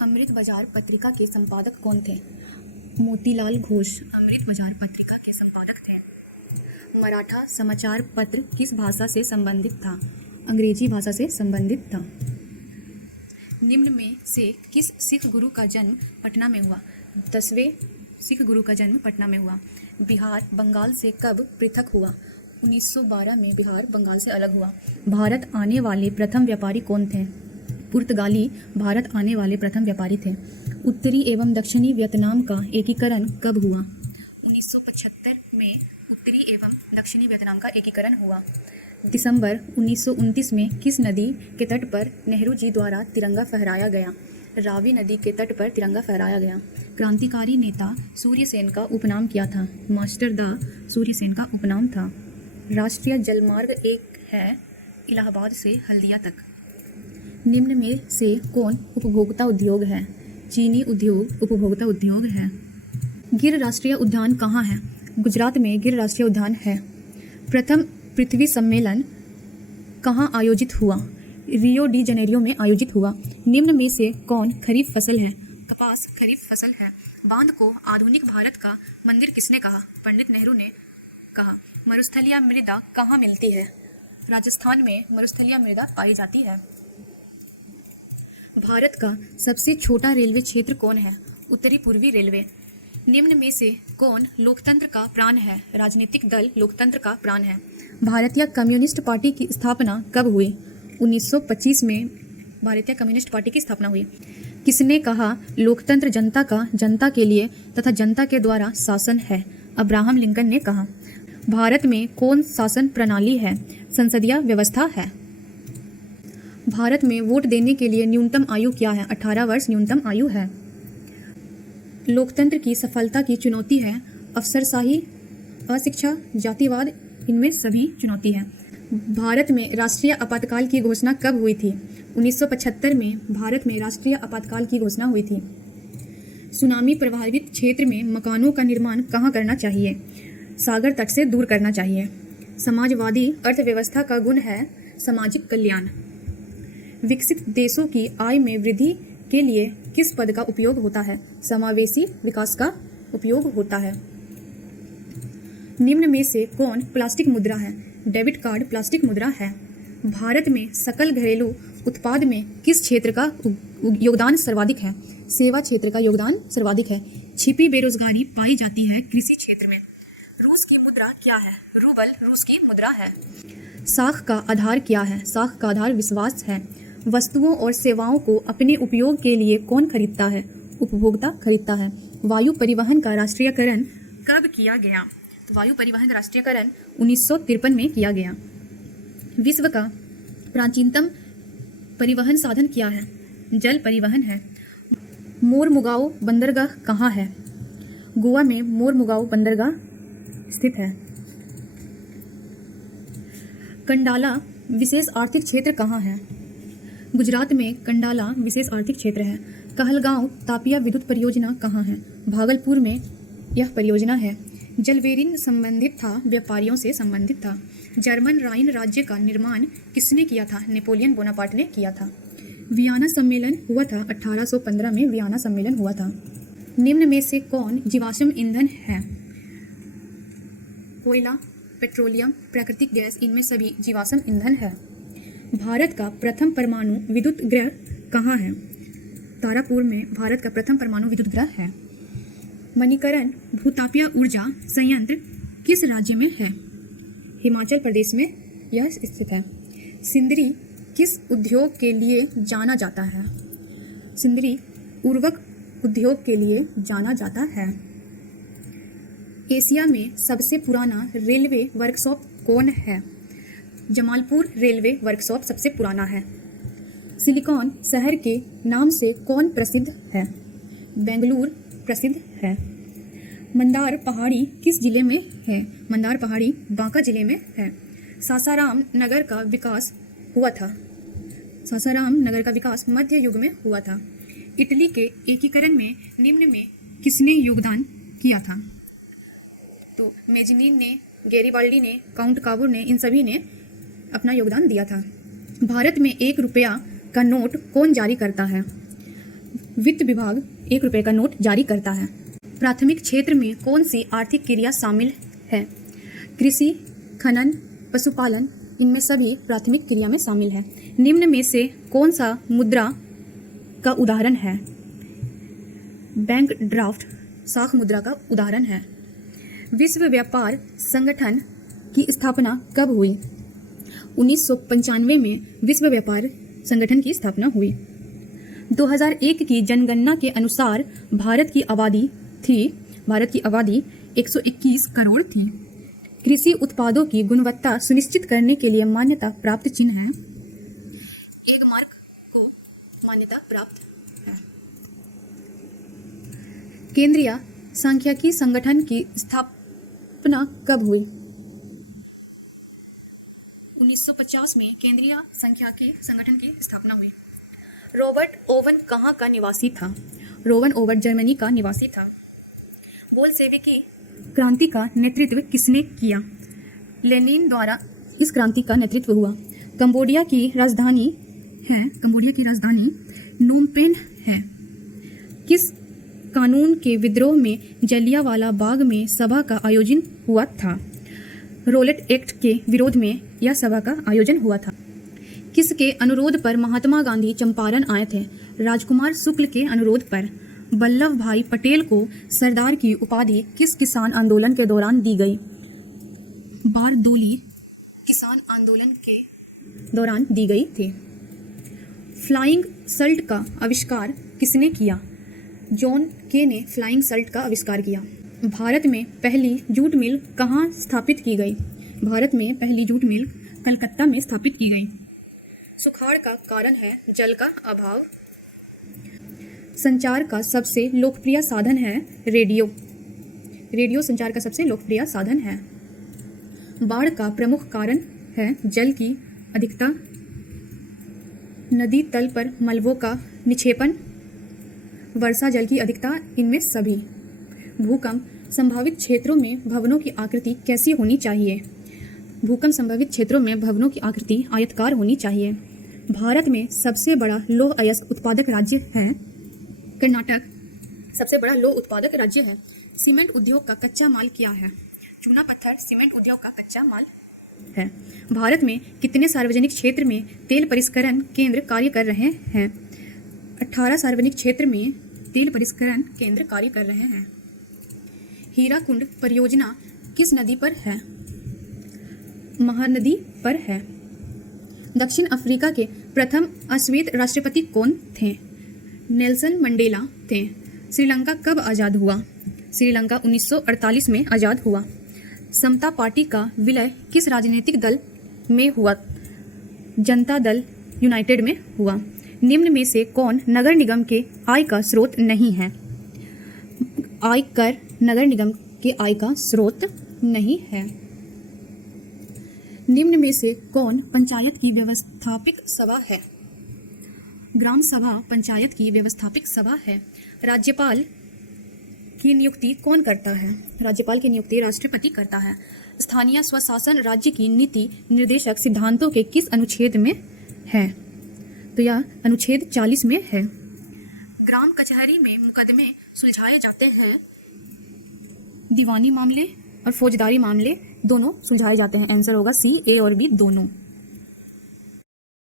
अमृत बाजार पत्रिका के संपादक कौन थे? मोतीलाल घोष अमृत बाजार पत्रिका के संपादक थे। मराठा समाचार पत्र किस भाषा से संबंधित था? अंग्रेजी भाषा से संबंधित था। निम्न में से किस सिख गुरु का जन्म पटना में हुआ? 10वें सिख गुरु का जन्म पटना में हुआ। बिहार बंगाल से कब पृथक हुआ? 1912 में बिहार बंगाल से अलग हुआ। भारत आने वाले प्रथम व्यापारी कौन थे? पुर्तगाली भारत आने वाले प्रथम व्यापारी थे। उत्तरी एवं दक्षिणी वियतनाम का एकीकरण कब हुआ? 1975 में उत्तरी एवं दक्षिणी वियतनाम का एकीकरण हुआ। दिसंबर 1929 में किस नदी के तट पर नेहरू जी द्वारा तिरंगा फहराया गया? रावी नदी के तट पर तिरंगा फहराया गया। क्रांतिकारी नेता सूर्यसेन का उपनाम क्या था? मास्टर दा सूर्यसेन का उपनाम था। राष्ट्रीय जलमार्ग एक है इलाहाबाद से हल्दिया तक। निम्न में से कौन उपभोक्ता उद्योग है? चीनी उद्योग उपभोक्ता उद्योग है। गिर राष्ट्रीय उद्यान कहाँ है? गुजरात में गिर राष्ट्रीय उद्यान है। प्रथम पृथ्वी सम्मेलन कहाँ आयोजित हुआ? रियो डी जनेरियो में आयोजित हुआ। निम्न में से कौन खरीफ फसल है? कपास खरीफ फसल है। बांध को आधुनिक भारत का मंदिर किसने कहा? पंडित नेहरू ने कहा। मरुस्थलीय मृदा कहाँ मिलती है? राजस्थान में मरुस्थलीय मृदा पाई जाती है। भारत का सबसे छोटा रेलवे क्षेत्र कौन है? उत्तरी पूर्वी रेलवे। निम्न में से कौन लोकतंत्र का प्राण है? राजनीतिक दल लोकतंत्र का प्राण है। भारतीय कम्युनिस्ट पार्टी की स्थापना कब हुई? 1925 में भारतीय कम्युनिस्ट पार्टी की स्थापना हुई। किसने कहा लोकतंत्र जनता का जनता के लिए तथा जनता के द्वारा शासन है? अब्राहम लिंकन ने कहा। भारत में कौन शासन प्रणाली है? संसदीय व्यवस्था है। भारत में वोट देने के लिए न्यूनतम आयु क्या है? 18 वर्ष न्यूनतम आयु है। लोकतंत्र की सफलता की चुनौती है अफसरशाही, अशिक्षा, जातिवाद, इनमें सभी चुनौती है। भारत में राष्ट्रीय आपातकाल की घोषणा कब हुई थी? 1975 में भारत में राष्ट्रीय आपातकाल की घोषणा हुई थी। सुनामी प्रभावित क्षेत्र में मकानों का निर्माण कहाँ करना चाहिए? सागर तट से दूर करना चाहिए। समाजवादी अर्थव्यवस्था का गुण है सामाजिक कल्याण। विकसित देशों की आय में वृद्धि के लिए किस पद का उपयोग होता है? समावेशी विकास का उपयोग होता है। निम्न में से कौन प्लास्टिक मुद्रा है? डेबिट कार्ड प्लास्टिक मुद्रा है। भारत में सकल घरेलू उत्पाद में किस क्षेत्र का योगदान सर्वाधिक है? सेवा क्षेत्र का योगदान सर्वाधिक है। छिपी बेरोजगारी पाई जाती है कृषि क्षेत्र में। रूस की मुद्रा क्या है? रूबल रूस की मुद्रा है। साख का आधार क्या है? साख का आधार विश्वास है। वस्तुओं और सेवाओं को अपने उपयोग के लिए कौन खरीदता है? उपभोक्ता खरीदता है। वायु परिवहन का राष्ट्रीयकरण कब किया गया? वायु परिवहन का राष्ट्रीयकरण 1953 में किया गया। विश्व का प्राचीनतम परिवहन साधन क्या है? जल परिवहन है। मोरमुगाओ बंदरगाह कहाँ है? गोवा में मोरमुगाओ बंदरगाह स्थित है। कंडाला विशेष आर्थिक क्षेत्र कहाँ है? गुजरात में कंडाला विशेष आर्थिक क्षेत्र है। कहलगांव तापिया विद्युत परियोजना कहाँ है? भागलपुर में यह परियोजना है। जलवेरिन संबंधित था, व्यापारियों से संबंधित था। जर्मन राइन राज्य का निर्माण किसने किया था? नेपोलियन बोनापार्ट ने किया था। वियना सम्मेलन हुआ था 1815 में वियना सम्मेलन हुआ था। निम्न में से कौन जीवाश्म ईंधन है? कोयला, पेट्रोलियम, प्राकृतिक गैस, इनमें सभी जीवाश्म ईंधन है। भारत का प्रथम परमाणु विद्युत गृह कहाँ है? तारापुर में भारत का प्रथम परमाणु विद्युत गृह है। मणिकरण भूतापीय ऊर्जा संयंत्र किस राज्य में है? हिमाचल प्रदेश में यह स्थित है। सिंदरी किस उद्योग के लिए जाना जाता है? सिंदरी उर्वरक उद्योग के लिए जाना जाता है। एशिया में सबसे पुराना रेलवे वर्कशॉप कौन है? जमालपुर रेलवे वर्कशॉप सबसे पुराना है। सिलिकॉन शहर के नाम से कौन प्रसिद्ध है? बेंगलुरु प्रसिद्ध है। मंदार पहाड़ी किस जिले में है? मंदार पहाड़ी बांका जिले में है। सासाराम नगर का विकास हुआ था। सासाराम नगर का विकास मध्य युग में हुआ था। इटली के एकीकरण में निम्न में किसने योगदान किया था? तो मेजनीन ने, गैरीबाल्डी ने, काउंट काबूर ने, इन सभी ने अपना योगदान दिया था। भारत में 1 रुपया का नोट कौन जारी करता है? वित्त विभाग 1 रुपये का नोट जारी करता है। प्राथमिक क्षेत्र में कौन सी आर्थिक क्रिया शामिल है? कृषि, खनन, पशुपालन, इनमें सभी प्राथमिक क्रिया में शामिल है। निम्न में से कौन सा मुद्रा का उदाहरण है? बैंक ड्राफ्ट साख मुद्रा का उदाहरण है। विश्व व्यापार संगठन की स्थापना कब हुई? 1995 में विश्व व्यापार संगठन की स्थापना हुई। 2001 की जनगणना के अनुसार भारत की आबादी 121 करोड़ थी। कृषि उत्पादों की गुणवत्ता सुनिश्चित करने के लिए मान्यता प्राप्त चिन्ह है। एगमार्क को मान्यता प्राप्त है। केंद्रीय सांख्यिकी संगठन की स्थापना कब हुई? 1950 में केंद्रीय सांख्यिकी संगठन की स्थापना हुई। रॉबर्ट ओवन कहाँ का निवासी था? रोवन ओवन जर्मनी का निवासी था। बोल्शेविकी क्रांति का नेतृत्व किसने किया? लेनिन द्वारा इस क्रांति का नेतृत्व हुआ। कंबोडिया की राजधानी नोम-पेन है। किस कानून के विद्रोह में जलियांवाला बाग में सभा का आयोजन हुआ था? रोलेट एक्ट के विरोध में यह सभा का आयोजन हुआ था। किसके अनुरोध पर महात्मा गांधी चंपारण आए थे? राजकुमार शुक्ल के अनुरोध पर। वल्लभ भाई पटेल को सरदार की उपाधि किस किसान आंदोलन के दौरान दी गई? बारदोली किसान आंदोलन के दौरान दी गई थी। फ्लाइंग सल्ट का आविष्कार किसने किया? जॉन के ने फ्लाइंग सल्ट का आविष्कार किया। भारत में पहली जूट मिल कहाँ स्थापित की गई? भारत में पहली जूट मिल कलकत्ता में स्थापित की गई। सुखाड़ का कारण है जल का अभाव। संचार का सबसे लोकप्रिय साधन है रेडियो। रेडियो संचार का सबसे लोकप्रिय साधन है। बाढ़ का प्रमुख कारण है जल की अधिकता, नदी तल पर मलबों का निक्षेपण, वर्षा जल की अधिकता, इनमें सभी। भूकंप संभावित क्षेत्रों में भवनों की आकृति कैसी होनी चाहिए? भूकंप संभावित क्षेत्रों में भवनों की आकृति आयताकार होनी चाहिए। भारत में सबसे बड़ा लौह अयस्क उत्पादक राज्य है कर्नाटक। सबसे बड़ा लौह उत्पादक राज्य है। सीमेंट उद्योग का कच्चा माल क्या है? चूना पत्थर सीमेंट उद्योग का कच्चा माल है। भारत में कितने सार्वजनिक क्षेत्र में तेल परिष्करण केंद्र कार्य कर रहे हैं? 18 सार्वजनिक क्षेत्र में तेल परिष्करण केंद्र कार्य कर रहे हैं। हीराकुंड परियोजना किस नदी पर है? महानदी पर है। दक्षिण अफ्रीका के प्रथम अश्वेत राष्ट्रपति कौन थे? नेल्सन मंडेला थे। श्रीलंका कब आज़ाद हुआ? श्रीलंका 1948 में आज़ाद हुआ। समता पार्टी का विलय किस राजनीतिक दल में हुआ? जनता दल यूनाइटेड में हुआ। निम्न में से कौन नगर निगम के आय का स्रोत नहीं है? आयकर नगर निगम के आय का स्रोत नहीं है। निम्न में से कौन पंचायत की व्यवस्थापिक सभा है? ग्राम सभा पंचायत की व्यवस्थापिक सभा है। राज्यपाल की नियुक्ति कौन करता है? राज्यपाल की नियुक्ति राष्ट्रपति करता है। स्थानीय स्वशासन राज्य की नीति निर्देशक सिद्धांतों के किस अनुच्छेद में है? तो यह अनुच्छेद 40 में है। ग्राम कचहरी में मुकदमे सुलझाए जाते हैं। दीवानी मामले और फौजदारी मामले दोनों सुलझाए जाते हैं। आंसर होगा सी, ए और बी दोनों।